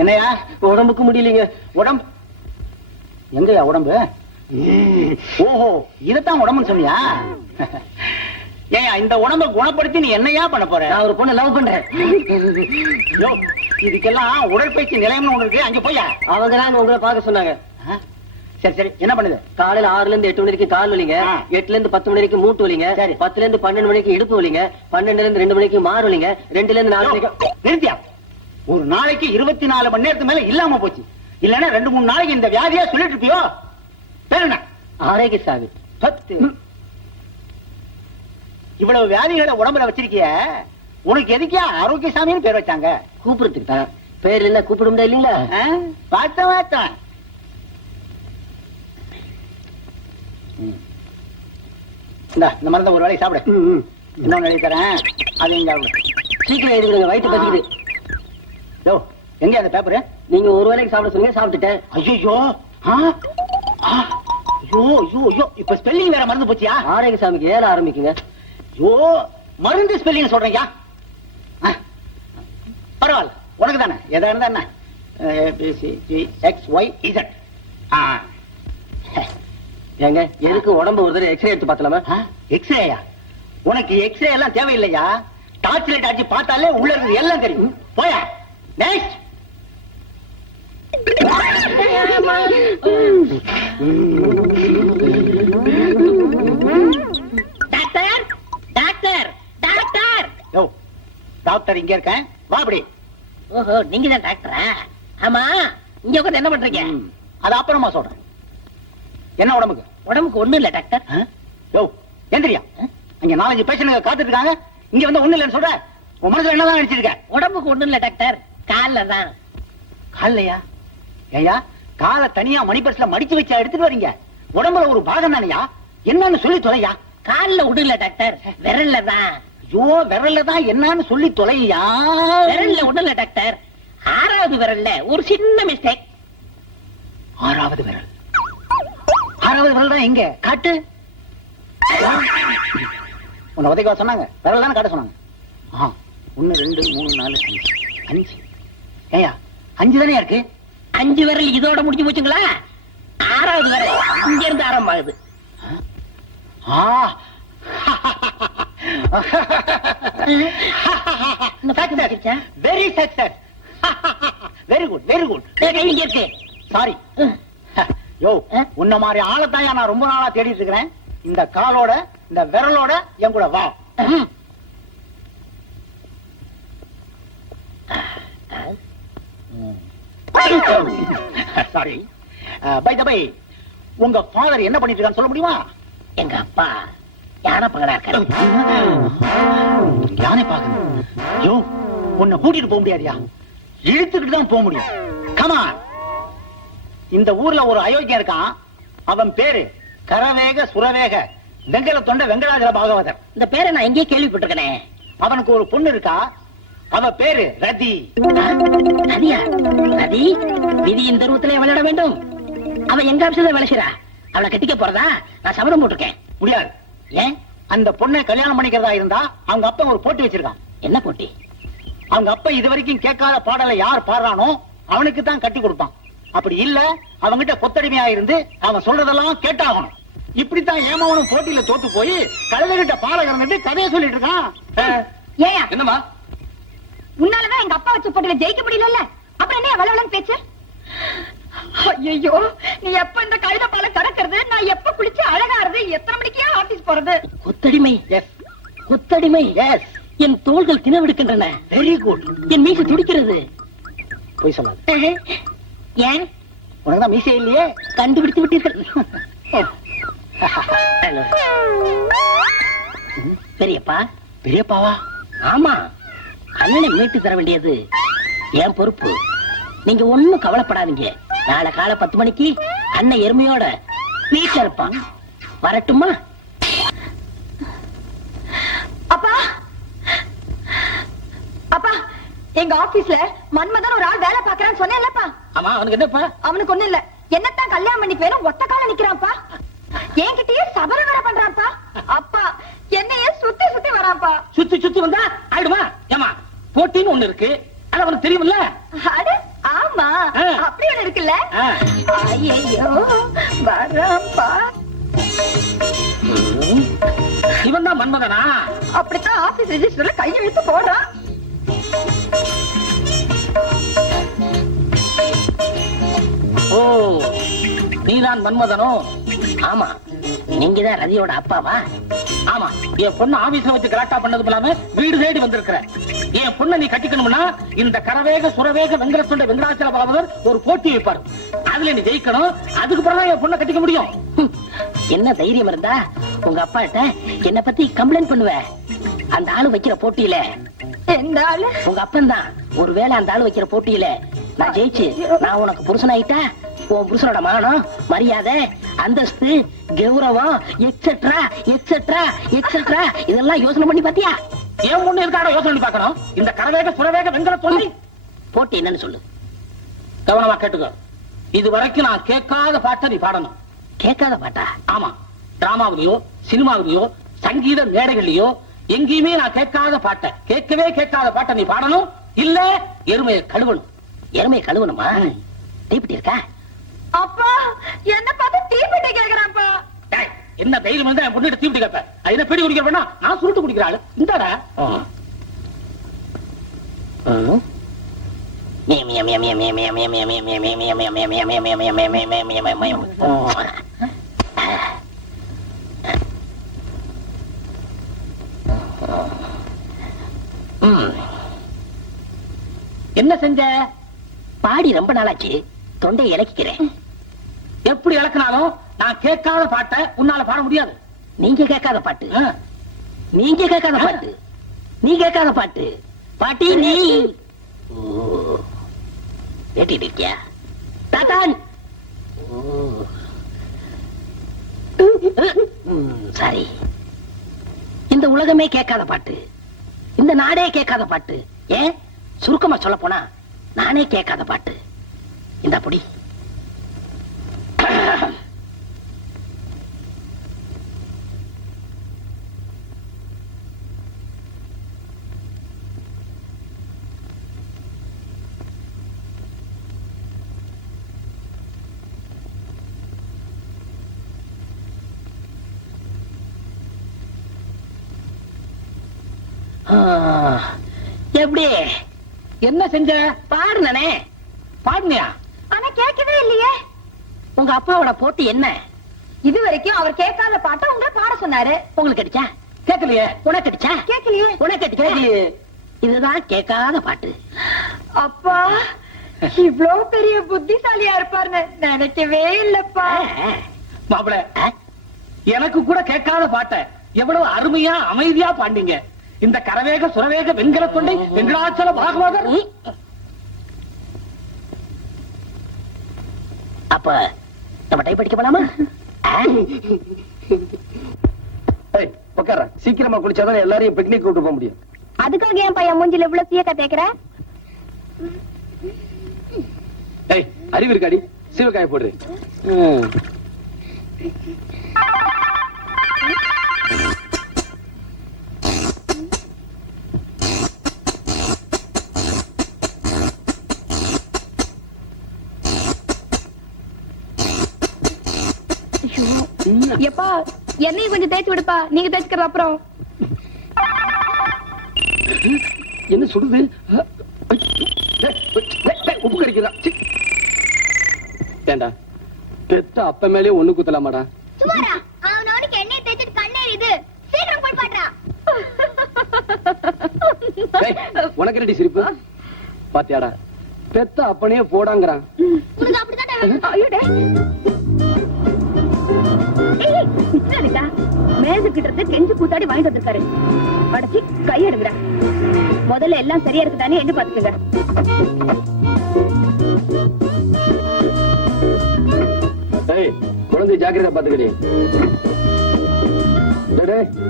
என்னையா உடம்புக்கு முடியலீங்க. உடம்பு எங்கயா உடம்பு? ஓஹோ, இதத்தான் உடம்புன்னு சொன்னியா? ஏன் இந்த உடம்ப குணப்படுத்தி நீ என்னையா பண்ண போற? நான் ஒரு பொண்ணு லவ் பண்றேன். இதுக்கெல்லாம் உடற்பயிற்சி நிலையம்னு ஒண்ணு இருக்கு, அங்க போயா? அவங்க தான் உங்களை பார்க்க சொன்னாங்க. சரி சரி, என்ன பண்ணுது? காலையில 6ல இருந்து 8 மணி வரைக்கும் கால் வலிங்க, 8ல இருந்து 10 மணி வரைக்கும் மூட்டு வலிங்க, 10ல இருந்து 12 மணிக்கு இடுப்பு வலிங்க, 12ல இருந்து 2 மணிக்கு மாறு வலிங்க, 2ல இருந்து 4 மணிக்கு. நிறுத்தியா? ஒரு நாளைக்கு 24 மணி நேரத்துக்கு மேல இல்லாம போச்சு. இல்லன்னா 2-3 நாளைக்கு இந்த வியாதியா சொல்லிட்டு இருப்பியோ? பேர் என்ன? ஆரோக்கிய சாமி. 10 இவ்வளவு வியாதிகளை உடம்புல வச்சிருக்கிய, உனக்கு எதுக்கியா ஆரோக்கிய சாமின்னு பேர் வச்சாங்க? கூப்பிடுறதுக்கு தான். பேர் இல்ல கூப்பிட முடியாது இல்லீங்களா? பார்த்தேன். இந்த மருந்த ஒரு வேலைக்கு சாப்பிடு. இன்னொன்னு எழுதி தரேன், அது இங்க சீக்கிரம் எழுதுங்க, வயிற்று பசிக்குது. யோ, எங்க அந்த பேப்பரு? நீங்க ஒரு வேலைக்கு சாப்பிட சொன்னீங்க, சாப்பிட்டுட்டேன். ஐயோ இப்ப ஸ்பெல்லிங் வேற மறந்து போச்சியா? ஆரோக்கிய சாமிக்கு ஏற ஆரம்பிக்குங்க. ஐயோ, மருந்து ஸ்பெல்லிங் சொல்றீங்க. பரவாயில்ல, உனக்கு தானே. எதா இருந்தா என்ன? XYZ. ஏங்க, எதுக்கு உடம்பு ஒரு தடவை எக்ஸ்ரே எடுத்து பார்த்தலாமா? எக்ஸ்ரேயா? உனக்கு எக்ஸ்ரே எல்லாம் தேவையில்லையா? டார்ச் லைட் அடிச்சு பார்த்தாலே உள்ள இருக்கு எல்லாம் தெரியும். போயா. நெக்ஸ்ட். Doctor doctor doctor. யோ, டாக்டர் இங்க இருக்கேன், வா அப்படி. ஓஹோ, நீங்க தான் டாக்டரா? ஆமா, இங்க உட்கார்ந்து என்ன பண்றீங்க? அது அப்புறமா சொல்றேன். என்ன உடம்புக்கு? உடம்புக்கு ஒண்ணும் இல்ல டாக்டர். யோ, எந்திரியா. அங்க 4-5 பேஷண்ட் காத்துட்டு இருக்காங்க, இங்க வந்து ஒண்ணு இல்லன்னு சொல்ற. உன் மனசுல என்னதான் நினைச்சிருக்க? உடம்புக்கு ஒண்ணும் இல்ல டாக்டர், கால்ல தான். கால்லையா? ஏயா, காலை தனியா மணிபர்ஸ்ல மடிச்சு வச்சா எடுத்துட்டு வரீங்க? உடம்புல ஒரு பாகம் தானையா, என்னன்னு சொல்லி தொலையா. கால்ல ஒண்ணும் இல்ல டாக்டர், விரல்ல தான். ஐயோ, விரல்ல தான் என்னன்னு சொல்லி தொலையா. விரல்ல ஒண்ணும் இல்ல டாக்டர், 6வது விரல்ல ஒரு சின்ன மிஸ்டேக். 6வது விரல்? 6வது விரல் தான் எங்க? காட்டு. உன்னை உதைக்க சொன்னாங்க, விரல் தானே காட்ட சொன்னாங்க. 1 2 3 4 5. ஏயா, 5 தானே இருக்கு? 5 விரல் இதோட முடிஞ்சு போச்சுங்களா? 6வது விரல் இங்க இருந்து ஆரம்பமாகுது. Very success. Very good very good. இங்க இருக்கு. சாரி. யோ, உன்ன மாதிரி ஆளத்தாயா நான் ரொம்ப நாளா தேடிட்டு இருக்கிறேன். இந்த காலோட இந்த விரலோட என் கூட வா. சாரி. பை த பை, உங்க ஃபாதர் என்ன பண்ணிட்டு இருக்கான்னு சொல்ல முடியுமா? எங்க அப்பா யானை பகடா இருக்காரு. யானை பாக்கணும். யோ, உன்னை கூட்டிட்டு போக முடியாதியா, இழுத்துக்கிட்டு தான் போக முடியும். கமா. இந்த ஊர்ல ஒரு அயோக்கியம் இருக்கான், அவன் பேரு கரவேக சுரவேக வெங்கல தொண்ட வெங்கடாஜல பாகவதர். இந்த பேரை நான் எங்கேயே கேள்விப்பட்டிருக்கேன். அவனுக்கு ஒரு பொண்ணு இருக்கா, அவ பேரு ரதி. ரதியா? ரதி விதியின் தருவத்திலே விளையாட வேண்டும். அவ எங்க ஆபீஸ்ல வேலை செய்றா. அவளை கட்டிக்க போறதா நான் சபதம் போட்டிருக்கேன். முடியாது. ஏன்? அந்த பொண்ணை கல்யாணம் பண்ணிக்கிறதா இருந்தா அவங்க அப்பா ஒரு போட்டி வச்சிருக்கான். என்ன போட்டி? அவங்க அப்பா இதுவரைக்கும் கேட்காத பாடலை யார் பாடுறானோ அவனுக்கு தான் கட்டி கொடுப்பான். அப்படி இல்ல, அவங்கிட்ட கொத்தடிமையா இருந்து அவன் சொல்றதெல்லாம் கேட்டாகணும். இப்படித்தான் ஏமாவனும் போட்டியில தோத்து போய் கழுதைகிட்ட பாலகரன் கதையை சொல்லிட்டு இருக்கான். ஏயா? என்னமா? உன்னாலதான் எங்க அப்பா வச்ச போட்டியில ஜெயிக்க முடியல. அப்புறம் என்ன வளவளன்னு பேச்சு? ஐயோ, நீ எப்ப இந்த கழுத பால கடக்கிறது, நான் எப்ப குளிச்சு அழகாறது, எத்தனை மணிக்கே ஆபீஸ் போறது? கொத்தடிமை. எஸ், கொத்தடிமை. எஸ். என் தோள்கள் தினவெடுக்கின்றன. Very good. என் மீசை துடிக்கிறது. போய் சொல்லாது. ஏன்? உனக்குதான் மீசை இல்லையே. கண்டுபிடித்து விட்டீர்கள். பெரியப்பா. பெரியப்பாவா? ஆமா, அண்ணனை மீட்டு தர வேண்டியது என் பொறுப்பு. நீங்க ஒண்ணும் கவலைப்படாதீங்க. நாளை காலை 10 மணிக்கு அண்ணன் எருமையோட வீட்டுல இருப்பான். வரட்டுமா? அப்பா, அப்பா, எங்க ஆபீஸ்ல மன்மதன் ஒரு ஆள் வேலை பாக்குறான்னு சொன்னேன்லப்பா. ஆமா, அவனுக்கு என்னப்பா? அவனுக்கு ஒண்ணு இல்ல, என்னத்தான் கல்யாணம் பண்ணி பேரும் ஒத்த கால நிக்கிறான்ப்பா. என்கிட்டயே சபர வேலை பண்றான்ப்பா. அப்பா, என்னையே சுத்தி சுத்தி வரான்ப்பா. சுத்தி சுத்தி வந்தா ஆயிடுமா? ஏமா, போட்டின்னு ஒண்ணு இருக்கு, அது அவனுக்கு தெரியும்ல? அட ஆமா, அப்படி ஒண்ணு இருக்குல்ல. ஐயோ வராம்பா. இவன் தான் மன்மதனா? அப்படித்தான் ஆபீஸ் ரெஜிஸ்டர்ல கையெழுத்து போடுறான். ஓ, நீதான் மன்மதனோ? ஆமா, நீங்க தான் ரதியோட அப்பாவா? ஆமா, என் பொண்ணு ஆபீஸ்ல வச்சு கலாட்டா பண்ணது இல்லாம வீடு தேடி வந்திருக்கிற. என் பொண்ணை நீ கட்டிக்கணும்னா இந்த கரவேக சுரவேக வெங்கடத்துண்ட வெங்கடாச்சல பாகவதர் ஒரு போட்டி வைப்பாரு. அதுல நீ ஜெயிக்கணும். அதுக்கு பிறகு என் பொண்ணை கட்டிக்க முடியும். என்ன தைரியம் இருந்தா உங்க அப்பாட்ட என்ன பத்தி கம்ப்ளைண்ட் பண்ணுவ? அந்த ஆளு வைக்கிற போட்டியில எந்த ஆளு? உங்க அப்பன் தான். ஒருவேளை அந்த ஆளு வைக்கிற போட்டியில நான் ஜெயிச்சு நான் உனக்கு புருஷனாயிட்டா உன் புருஷனோட மானம், மரியாதை, அந்தஸ்து, கௌரவம் எக்ஸெட்ரா எக்ஸெட்ரா எக்ஸெட்ரா இதெல்லாம் யோசனை பண்ணி பாத்தியா? என் பொண்ணு இருக்காட யோசனை பண்ணி பார்க்கணும். இந்த கரவேக சுரவேக வெங்கடத்துண்ட போட்டி என்னன்னு சொல்லு. கவனமா கேட்டுக்கோ. இது வரைக்கும் நான் கேட்காத பாட்டை நீ பாடணும். கேட்காத பாட்டா? ஆமா, டிராமாவிலயோ சினிமாவிலயோ சங்கீத மேடைகள்லயோ எங்கேயுமே நான் கேட்காத பாட்டை, கேட்கவே கேட்காத பாட்டை நீ பாடணும். இல்ல எருமையை கழுவணும். எருமையை கழுவணுமா? தீப்பிட்டி இருக்கா? அப்பா என்ன பார்த்து தீப்பிட்ட கேக்குறான்ப்பா. என்ன தைரியம் இருந்தா என் பொண்ணு தீப்பிட்டி கேட்ப? என்ன பெடி குடிக்கிறா? நான் சுருட்டு குடிக்கிறாள். இந்தாடா. என்ன செஞ்ச? பாடி ரொம்ப நாளாச்சு, தொண்டை இலக்கிறேன். எப்படி இலக்கினாலும் நான் கேட்காத பாட்டை உன்னால பாட முடியாது. நீங்க கேட்காத பாட்டு, நீங்க கேட்காத பாட்டு, நீ கேட்காத பாட்டு. பாட்டி நீ கேட்டிட்டு இருக்கியா? தாத்தான் சரி, இந்த உலகமே கேட்காத பாட்டு, இந்த நாடே கேட்காத பாட்டு, ஏன் சுருக்கமா சொல்ல போனா நானே கேட்காத பாட்டு. இந்த புடி. எப்படி என்ன செஞ்ச? பாடுனே. பாடுனியா? ஆனா கேட்கவே இல்லையே. உங்க அப்பாவோட போட்டி என்ன? இது வரைக்கும் அவர் கேட்காத பாட்டை உங்களை பாட சொன்னாரு. உங்களுக்கு அடிச்சா? கேட்கலையே. உனக்கு அடிச்சா? கேட்கலையே. உனக்கு அடிக்கலையே. இதுதான் கேட்காத பாட்டு. அப்பா இவ்ளோ பெரிய புத்திசாலியா இருப்பார்னு நினைக்கவே இல்லப்பா. மாப்பிள, எனக்கு கூட கேட்காத பாட்டை எவ்வளவு அருமையா அமைதியா பாண்டீங்க. இந்த கரவேக சுரவேக வெண்கல தொண்டை வெங்கடாச்சல பாகவதர். அப்ப நம்ம டைப் அடிக்க போலாமா? உட்கார, சீக்கிரமா குளிச்சாதான் எல்லாரையும் பிக்னிக் கூட்டு போக முடியும். அதுக்காக ஏன் பையன் மூஞ்சில இவ்வளவு சீக்க தேய்க்கிற? அறிவு இருக்காடி, சீவக்காய போடுறேன். எப்பா என்னையும் கொஞ்சம் தேய்ச்சி விடுப்பா, நீங்க தேய்ச்சிக்கிற அப்புறம். என்ன சுடுது? உப்பு கறிக்கிறா. ஏண்டா பெத்த அப்ப மேலே ஒண்ணு குத்தலாமாடா? சுமாரா அவனோட எண்ணெய் தேய்ச்சிட்டு கண்ணே இது சீக்கிரம் போய் பாடுறா. உனக்கு ரெடி சிரிப்பு பாத்தியாடா? பெத்த அப்பனே போடாங்கறான். உனக்கு அப்படிதான். மேஜுக்கிட்ட இருந்து கெஞ்சு கூத்தாடி வாங்கிட்டு வந்திருக்காரு. அடைச்சி கை எடுங்கடா. முதல்ல எல்லாம் சரியா இருக்குதானே என்று பாத்துக்கங்க. குழந்தை ஜாக்கிரதை பாத்துக்கடி.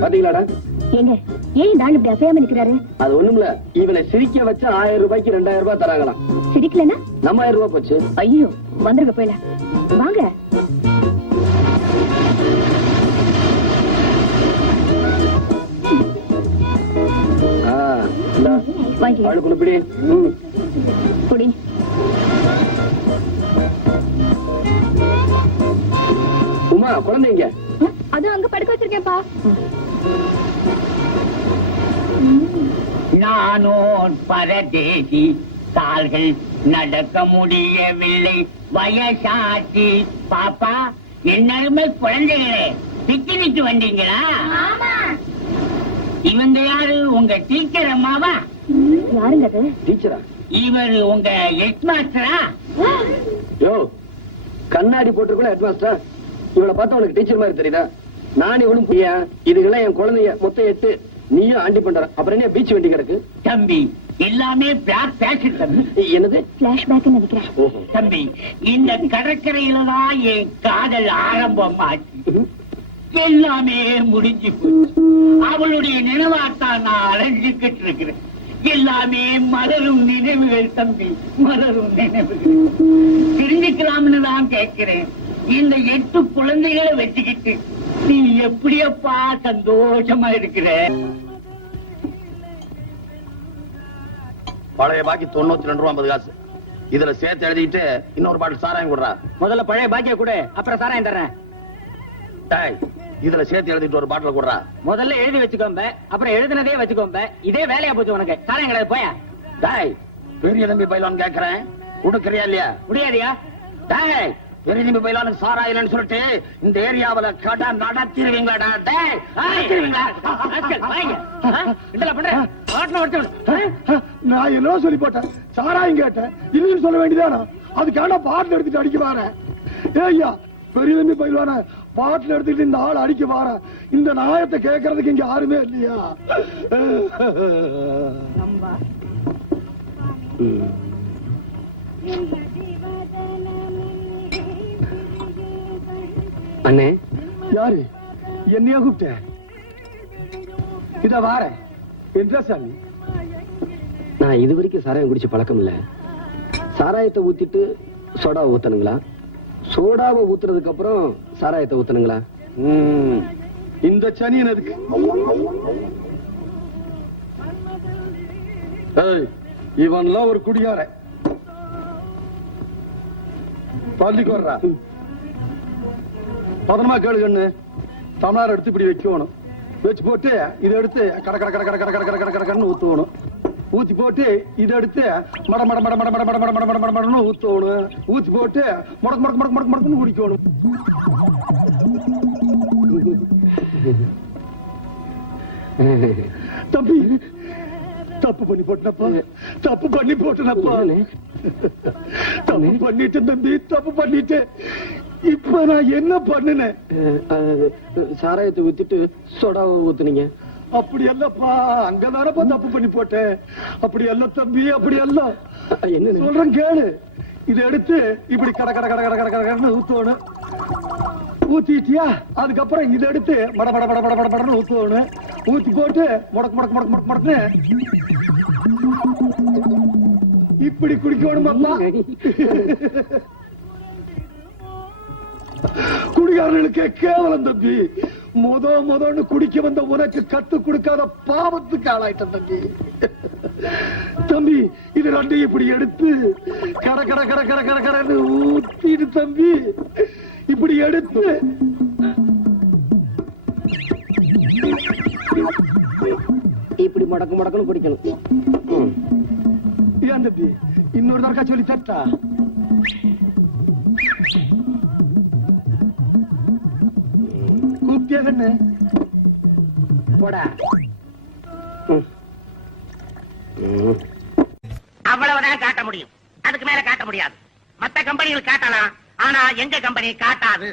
பாத்தீங்களாடா? ஏங்க ஏன் இந்த ஆள் இப்படி அசையாம நிக்கிறாரு? அது ஒண்ணுமில்ல, இவனை சிரிக்க வச்ச 1000 ரூபாய்க்கு 2000 ரூபாய் தராங்களாம். சிரிக்கலன்னா நம்ம 1000 ரூபாய் போச்சு. ஐயோ வந்துருங்க போயில வாங்க. வாங்கிக்க ஆளுக்கு இப்படி குடி. உமா குழந்தைங்க அது அங்க படுக்க வச்சிருக்கேன்ப்பா. நானோ பரதேசி, கால்கள் நடக்க முடியவில்லை, வயசாச்சு. பாப்பா, என்னருமே குழந்தைகளே, பிக்னிக் வந்தீங்களா? இவங்க யாரு? உங்க டீச்சர் அம்மாவா? யாருங்க அது? டீச்சரா? இவர் உங்க ஹெட் மாஸ்டரா? யோ, கண்ணாடி போட்டுருக்கல ஹெட் மாஸ்டர். இவளை பார்த்தா உனக்கு டீச்சர் மாதிரி தெரியுதா? நான் இவளும் புரியா? இதுக்கெல்லாம் என் குழந்தைய மொத்தம் 8. நீயும் ஆண்டி பண்ற. அப்புறம் என்ன பீச் வெட்டி கிடக்கு? தம்பி, எல்லாமே பிளாக் பேஷன் தம்பி. என்னது? பிளாஷ்பேக் நினைக்கிறேன். தம்பி, இந்த கடற்கரையில தான் என் காதல் ஆரம்பமாச்சு. எல்லாமே முடிஞ்சு போச்சு. அவளுடைய நினைவாத்தான் நான் அலைஞ்சுக்கிட்டு இருக்கிறேன். எல்லாமே மலரும் நினைவுகள் தம்பி, மலரும் நினைவுகள். தெரிஞ்சுக்கலாம்னு தான் கேட்கிறேன். இந்த 8 குழந்தைகளை வச்சுக்கிட்டு நீ எப்படியப்பா சந்தோஷமா இருக்கிற? பழைய பாக்கி 92 ரூபா 50 காசு. இதுல சேர்த்து எழுதிட்டு இன்னொரு பாட்டில் சாராயம் கொடுறா. முதல்ல பழைய பாக்கிய கூட, அப்புறம் சாராயம் தர்றேன். டேய், இதுல சேர்த்து எழுதிட்டு ஒரு பாட்டில் கொடுறா. முதல்ல எழுதி வச்சுக்கோம்ப, அப்புறம் எழுதினதே வச்சுக்கோம்ப. இதே வேலையா போச்சு உனக்கு. சாராயம் கிடையாது, போயா. டேய், பெரிய தம்பி பைலான்னு கேக்குறேன், கொடுக்கறியா இல்லையா? முடியாதியா? டேய், பெரிய தம்பி பைலானுக்கு சாராயம் இல்லைன்னு சொல்லிட்டு இந்த ஏரியாவுல கடை நடத்திடுவீங்களாடா? டேய், நடத்திடுவீங்களா? நான் என்ன சொல்லி போட்டேன்? சாராயம் கேட்டேன், இல்லைன்னு சொல்ல வேண்டியதானா? அதுக்கான பாட்டில் எடுத்துட்டு அடிக்க வாரேன். ஏய்யா, பெரிய தம்பி பயில்வான பாட்டில் எடுத்துட்டு இந்த ஆள் அடிக்க வார. இந்த நாயத்தை கேட்கறதுக்கு இங்க யாருமே இல்லையா? அண்ணே, யாரு? என்னையா கூப்பிட்ட? இத வார என்ற சாமி. நான் இது வரைக்கும் சாராயம் குடிச்ச பழக்கம் இல்ல. சாராயத்தை ஊத்திட்டு சோடா ஊத்தணுங்களா? சோடாவை ஊத்துறதுக்கு அப்புறம் சாராயத்தை ஊத்தணுங்களா? இந்த சனியன் எதுக்கு? இவன்லாம் ஒரு குடியார. பள்ளிக்கு வர்றா. பதனமா கேளு கண்ணு. தமிழார் எடுத்து இப்படி வைக்கணும். வச்சு போட்டு இதை எடுத்து கட கட கட கட கட கட கட கட கடன்னு ஊத்துவணும். ஊத்தி போட்டு இதை எடுத்து மட மட மட மட மட மட மட மட மட மடன்னு ஊத்தணும். ஊத்தி போட்டு முடக்கு முடக்கு முடக்கு முடக்கு முடக்குன்னு குடிக்கணும். தம்பி, தப்பு பண்ணி போட்டனப்பா, தப்பு பண்ணி போட்டனப்பா, தப்பு பண்ணிட்டேன் தம்பி, தப்பு பண்ணிட்டேன். இப்ப நான் என்ன பண்ணினேன்? சாராயத்தை ஊத்திட்டு சோடாவை ஊத்துனீங்க. அப்படி அல்லப்பா, அங்கதானப்பா தப்பு பண்ணி போட்டேன். அப்படி அல்ல தம்பி, அப்படி அல்ல. என்ன சொல்றேன் கேளு. இதை எடுத்து இப்படி கட கட கட கட கட கடன்னு ஊத்தணும். ஊத்திட்டியா? அதுக்கப்புறம் இதை எடுத்து மட மட மட மட மட மடன்னு ஊத்தணும். ஊத்தி போட்டு முடக்கு முடக்கு முடக்கு முடக்கு முடக்குன்னு இப்படி குடிக்கணும் அப்பா. குடிகாரர்களுக்கு கேவலம் தம்பி. முதன்னு குடிக்க வந்த உனக்கு கத்து கொடுக்காத பாவத்துக்கு ஆளாயிட்ட தம்பி. தம்பி, இது ரெண்டையும் இப்படி எடுத்து கட கட கட கட கட கடன்னு ஊத்திடு தம்பி. இப்படி எடுத்து இப்படி முடக்கு முடக்குன்னு குடிக்கணும். ஏன் தம்பி, இன்னொரு தடவை சொல்லி தட்டா? கூப்பிட்டியா கண்ணு? போடா. அவ்வளவுதான் காட்ட முடியும், அதுக்கு மேல காட்ட முடியாது. மத்த கம்பெனிகள் காட்டலாம், ஆனா எங்க கம்பெனி காட்டாது.